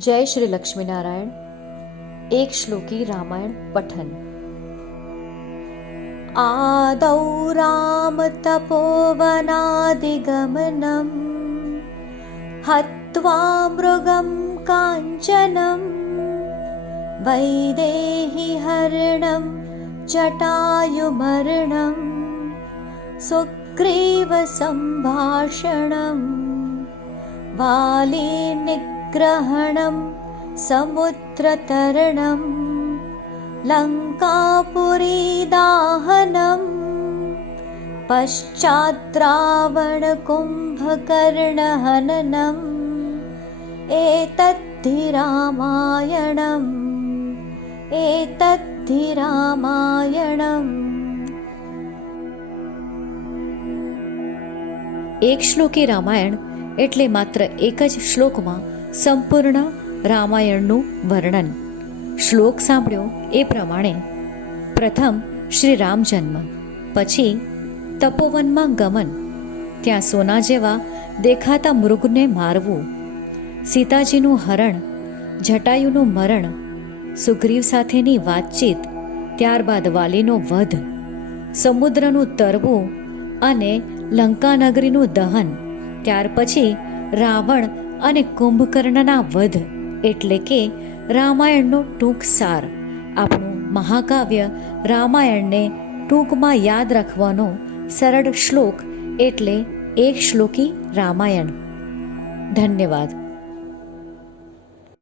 जय श्री लक्ष्मीनारायण। एक श्लोकी रामायण पठन। आदौ राम तपोवनादिगमनम् हत्वा मृगं काञ्चनं वैदेहीहरणं जटायुमरणं सुग्रीवसम्भाषणं वालीनिग्रहणं समुद्रतरणं लङ्कापुरीदाहनं पश्चाद्रावणकुम्भकर्णहननम् एतद्धि रामायणम्। એક શ્લોકી રામાયણ એટલે માત્ર એક જ શ્લોકમાં સંપૂર્ણ રામાયણનું વર્ણન. શ્લોક સાંભળ્યો એ પ્રમાણે પ્રથમ શ્રી રામ જન્મ, પછી તપોવનમાં ગમન, ત્યાં સોના જેવા દેખાતા મૃગને મારવું, સીતાજીનું હરણ, જટાયુનું મરણ, સુગ્રીવ સાથેની વાતચીત, ત્યારબાદ વાલીનો વધ, સમુદ્રનું તરવું અને લંકાનગરીનું દહન, ત્યાર પછી રાવણ અને કુંભકર્ણના વધ, એટલે કે રામાયણનો ટૂંક સાર. આપણું મહાકાવ્ય રામાયણને ટૂંકમાં યાદ રાખવાનો સરળ શ્લોક એટલે એક શ્લોકી રામાયણ. ધન્યવાદ.